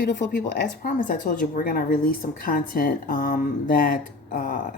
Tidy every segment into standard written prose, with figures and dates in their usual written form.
beautiful people. As promised, I told you we're going to release some content that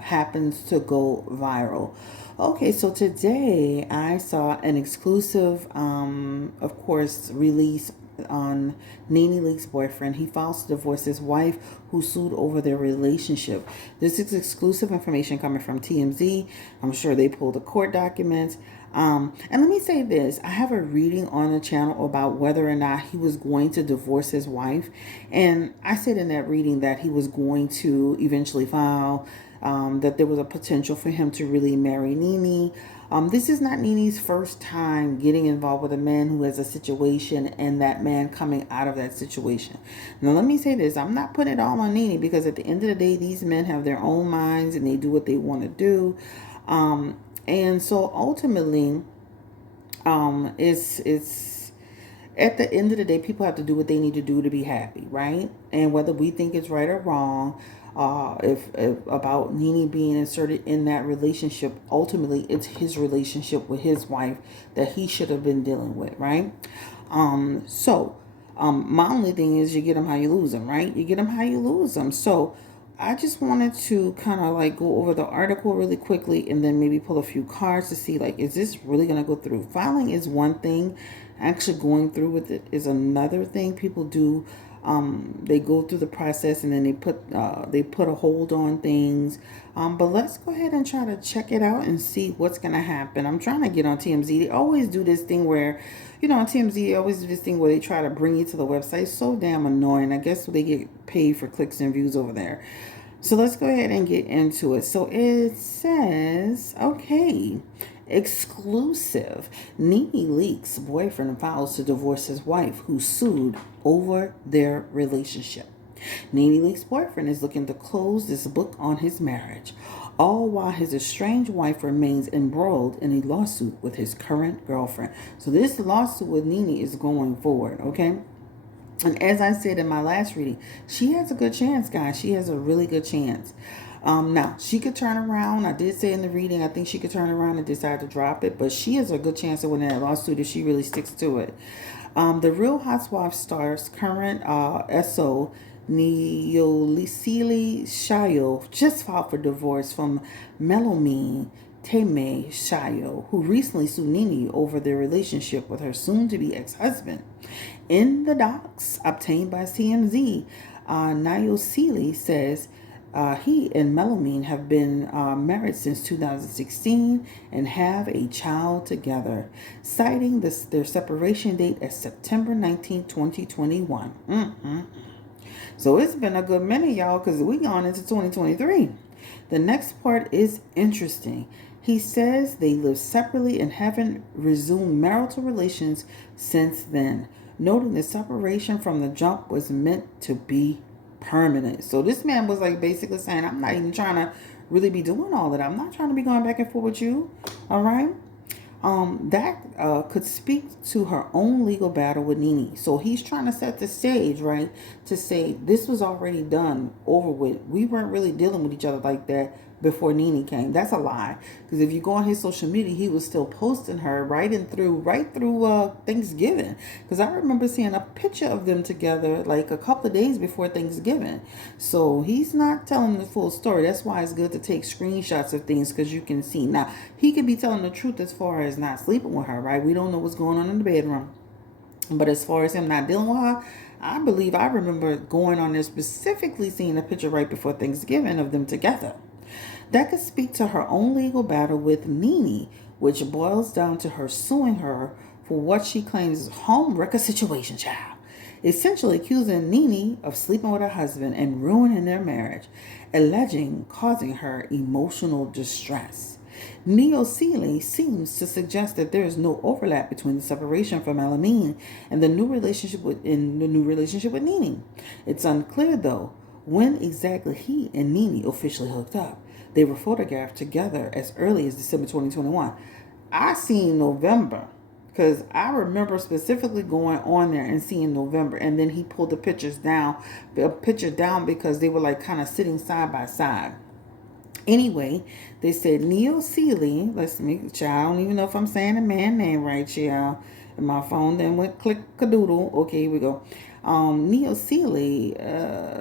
happens to go viral. Okay, so today I saw an exclusive, of course, release on Nene Leak's boyfriend. He files to divorce his wife who sued over their relationship. This is exclusive information coming from TMZ. I'm sure they pulled the court documents. And let me say this, I have a reading on the channel about whether or not he was going to divorce his wife. And I said in that reading that he was going to eventually file, that there was a potential for him to really marry Nene. This is not Nene's first time getting involved with a man who has a situation and that man coming out of that situation. Now, let me say this. I'm not putting it all on Nene because at the end of the day, these men have their own minds and they do what they want to do. And so ultimately, it's at the end of the day, people have to do what they need to do to be happy, right? And whether we think it's right or wrong, if about Nene being inserted in that relationship, ultimately it's his relationship with his wife that he should have been dealing with, right? My only thing is you get them how you lose them, right? You get them how you lose them. So I just wanted to kind of like go over the article really quickly and then maybe pull a few cards to see like, is this really going to go through? Filing is one thing. Actually going through with it is another thing. People do, they go through the process and then they put a hold on things. But let's go ahead and try to check it out and see what's going to happen. I'm trying to get on TMZ. They always do this thing where, on TMZ, they always do this thing where they try to bring you to the website. It's so damn annoying. I guess they get paid for clicks and views over there. So let's go ahead and get into it. So it says, okay, exclusive. Nene Leak's boyfriend vows to divorce his wife who sued over their relationship. Nene Leak's boyfriend is looking to close this book on his marriage, all while his estranged wife remains embroiled in a lawsuit with his current girlfriend. So this lawsuit with Nene is going forward, okay? And as I said in my last reading, she has a good chance, guys. She has a really good chance. Now, she could turn around. I did say in the reading, I think she could turn around and decide to drop it. But she has a good chance of winning that lawsuit if she really sticks to it. The Real Housewives star's current SO, Neolisili Shayo, just filed for divorce from Melomine Teme Shayo, who recently sued Nene over their relationship with her soon-to-be ex-husband. In the docs obtained by TMZ, Nayosili says he and Melomine have been married since 2016 and have a child together, citing their separation date as September 19, 2021. So it's been a good minute, y'all, because we gone into 2023. The next part is interesting. He says they live separately and haven't resumed marital relations since then, noting the separation from the jump was meant to be permanent. So this man was like basically saying, I'm not even trying to really be doing all that. I'm not trying to be going back and forth with you. All right. That could speak to her own legal battle with Nene. So he's trying to set the stage, right, to say this was already done, over with. We weren't really dealing with each other like that before Nene came. That's a lie. Because if you go on his social media, he was still posting her right through Thanksgiving. Because I remember seeing a picture of them together like a couple of days before Thanksgiving. So he's not telling the full story. That's why it's good to take screenshots of things because you can see. Now, he could be telling the truth as far as not sleeping with her, right? We don't know what's going on in the bedroom. But as far as him not dealing with her, I believe I remember going on there specifically seeing a picture right before Thanksgiving of them together. That could speak to her own legal battle with Nene, which boils down to her suing her for what she claims is home wrecker situation, child. Essentially accusing Nene of sleeping with her husband and ruining their marriage, alleging causing her emotional distress. Neosili seems to suggest that there is no overlap between the separation from Alamine and the new relationship with Nene. It's unclear though when exactly he and Nene officially hooked up. They were photographed together as early as December 2021. I seen November because I remember specifically going on there and seeing November, and then he pulled the picture down because they were like kind of sitting side by side. Anyway, they said Neosili, I don't even know if I'm saying the man name right, y'all. And my phone then went click-a-doodle. Okay, here we go. Neo Seeley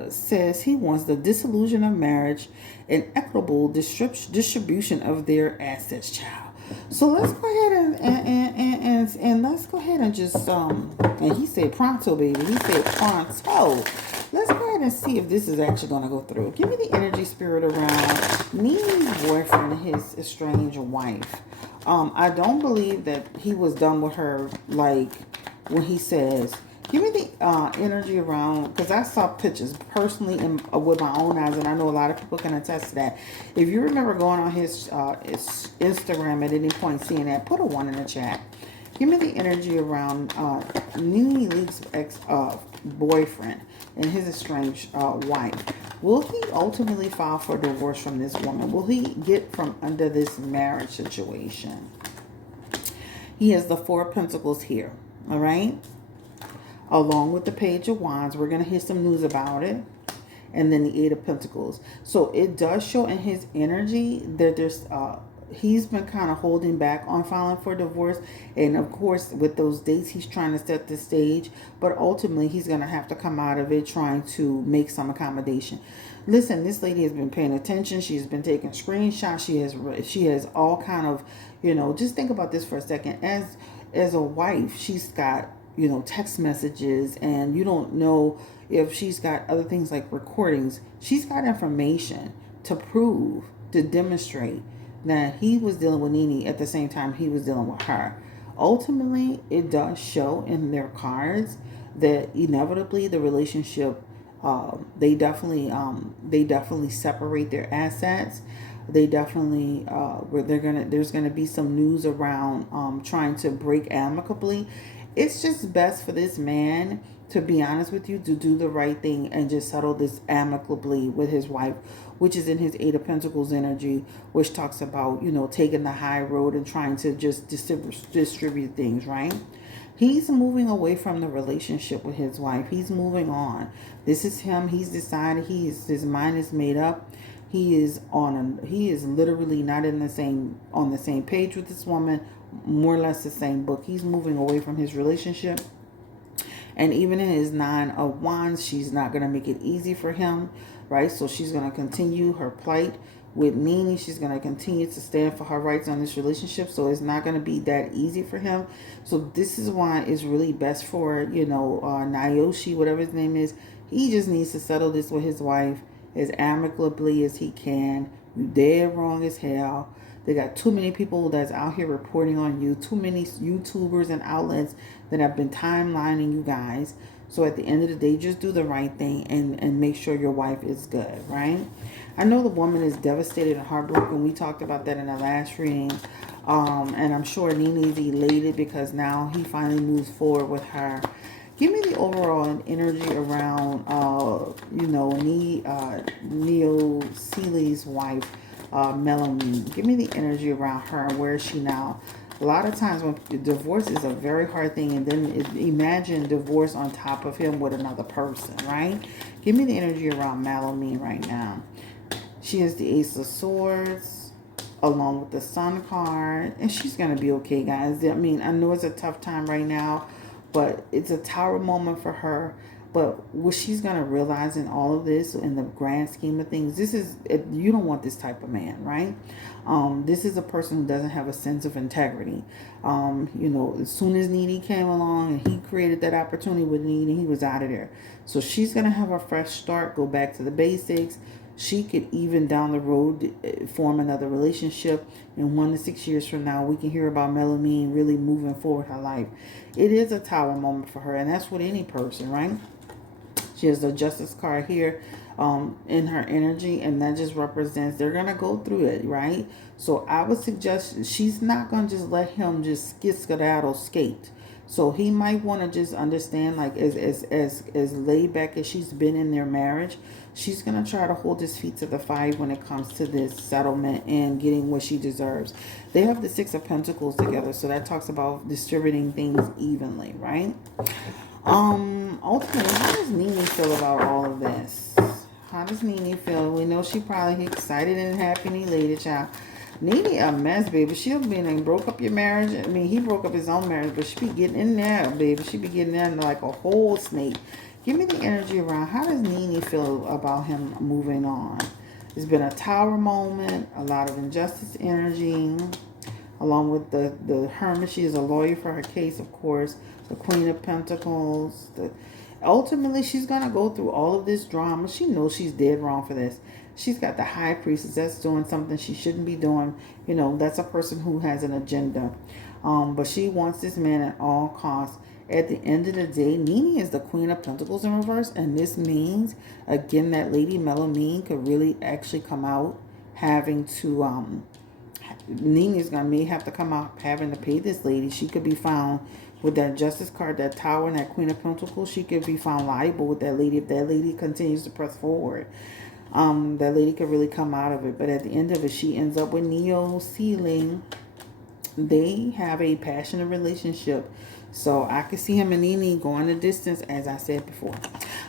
says he wants the dissolution of marriage and equitable distribution of their assets, child. So let's go ahead and let's go ahead and just and he said pronto, baby. He said pronto. Let's go ahead and see if this is actually going to go through. Give me the energy spirit around Nene's boyfriend and his estranged wife. I don't believe that he was done with her, like when he says, give me the energy around, because I saw pictures personally with my own eyes, and I know a lot of people can attest to that. If you remember going on his Instagram at any point seeing that, put a 1 in the chat. Give me the energy around Nene Leak's ex-boyfriend and his estranged wife. Will he ultimately file for divorce from this woman? Will he get from under this marriage situation? He has the 4 of Pentacles here, all right? Along with the Page of Wands. We're going to hear some news about it. And then the 8 of Pentacles. So it does show in his energy that there's he's been kind of holding back on filing for divorce. And of course, with those dates, he's trying to set the stage. But ultimately, he's going to have to come out of it trying to make some accommodation. Listen, this lady has been paying attention. She's been taking screenshots. She has all kind of, just think about this for a second. As a wife, she's got, text messages, and you don't know if she's got other things like recordings. She's got information to prove, to demonstrate that he was dealing with Nene at the same time he was dealing with her. Ultimately, it does show in their cards that inevitably the relationship, they definitely separate their assets. They definitely there's gonna be some news around trying to break amicably. It's just best for this man, to be honest with you, to do the right thing and just settle this amicably with his wife, which is in his 8 of Pentacles energy, which talks about, taking the high road and trying to just distribute things, right? He's moving away from the relationship with his wife. He's moving on. This is him. He's decided his mind is made up. He is literally not on the same page with this woman, more or less the same book. He's moving away from his relationship. And even in his 9 of Wands, she's not going to make it easy for him, right? So she's going to continue her plight with Nene. She's going to continue to stand for her rights on this relationship. So it's not going to be that easy for him. So this is why it's really best for, Nayoshi, whatever his name is. He just needs to settle this with his wife as amicably as he can. You dead wrong as hell. They got too many people that's out here reporting on you. Too many YouTubers and outlets that have been timelining you guys. So at the end of the day, just do the right thing and make sure your wife is good, right? I know the woman is devastated and heartbroken. We talked about that in the last reading. And I'm sure Nene is elated because now he finally moves forward with her. Give me the overall energy around, Neo Seeley's wife, Melanie. Give me the energy around her. Where is she now? A lot of times when divorce is a very hard thing, and then imagine divorce on top of him with another person, right? Give me the energy around Melanie right now. She has the Ace of Swords along with the Sun card, and she's going to be okay, guys. I mean, I know it's a tough time right now, but it's a tower moment for her. But what she's going to realize in all of this, in the grand scheme of things, you don't want this type of man, right? This is a person who doesn't have a sense of integrity. As soon as Nene came along and he created that opportunity with Nene, he was out of there. So she's going to have a fresh start, go back to the basics. She could even down the road form another relationship. And 1 to 6 years from now, we can hear about Melanie really moving forward her life. It is a tower moment for her, and that's with any person, right? She has the Justice card here in her energy, and that just represents they're going to go through it, right? So I would suggest she's not going to just let him just skedaddle skate. So he might want to just understand, like, as laid back as she's been in their marriage, she's going to try to hold his feet to the fire when it comes to this settlement and getting what she deserves. They have the 6 of Pentacles together, so that talks about distributing things evenly, right? Ultimately, how does Nene feel about all of this? How does Nene feel? We know she probably excited and happy and elated, child. Nene a mess, baby. She'll be and broke up your marriage. I mean, he broke up his own marriage, but she be getting in there, baby. She be getting in like a whole snake. Give me the energy around. How does Nene feel about him moving on? There's been a tower moment, a lot of injustice energy, along with the Hermit. She is a lawyer for her case, of course. The Queen of Pentacles. Ultimately, she's going to go through all of this drama. She knows she's dead wrong for this. She's got the High Priestess that's doing something she shouldn't be doing. You know, that's a person who has an agenda. But she wants this man at all costs. At the end of the day, Nene is the Queen of Pentacles in reverse. And this means, again, that Lady Melomine could really actually come out having to... Nene's may have to come out having to pay this lady. She could be found with that Justice card, that Tower, and that Queen of Pentacles. She could be found liable with that lady if that lady continues to press forward. That lady could really come out of it. But at the end of it, she ends up with Neo Ceiling. They have a passionate relationship. So I can see him and Nene going the distance, as I said before.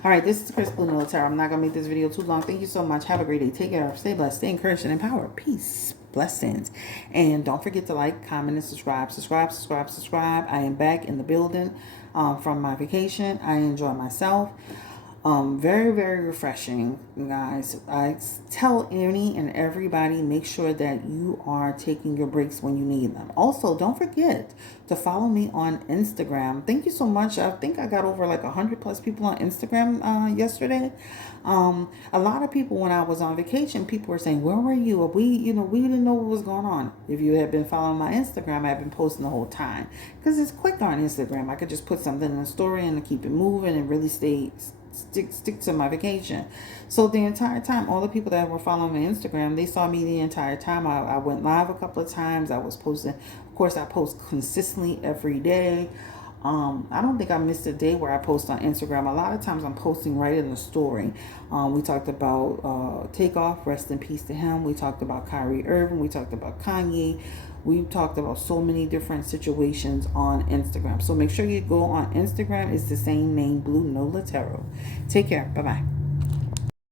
All right, this is Chris Blue Nola Tarot. I'm not going to make this video too long. Thank you so much. Have a great day. Take care. Stay blessed. Stay encouraged and empowered. Peace. Blessings. And don't forget to like, comment, and subscribe. Subscribe. I am back in the building from my vacation. I enjoy myself. Very, very refreshing, guys. I tell any and everybody, make sure that you are taking your breaks when you need them. Also, don't forget to follow me on Instagram. Thank you so much. I think I got over like 100 plus people on Instagram yesterday. A lot of people, when I was on vacation, people were saying, where were you? We didn't know what was going on. If you had been following my Instagram, I've been posting the whole time. Because it's quick on Instagram. I could just put something in a story and keep it moving and really stick to my vacation. So the entire time, all the people that were following my Instagram, they saw me the entire time. I went live a couple of times. I was posting. Of course, I post consistently every day. I don't think I missed a day where I post on Instagram. A lot of times I'm posting right in the story. We talked about Takeoff, rest in peace to him. We talked about Kyrie Irving. We talked about Kanye. We've talked about so many different situations on Instagram. So make sure you go on Instagram. It's the same name, Blue Nola Tarot. Take care. Bye-bye.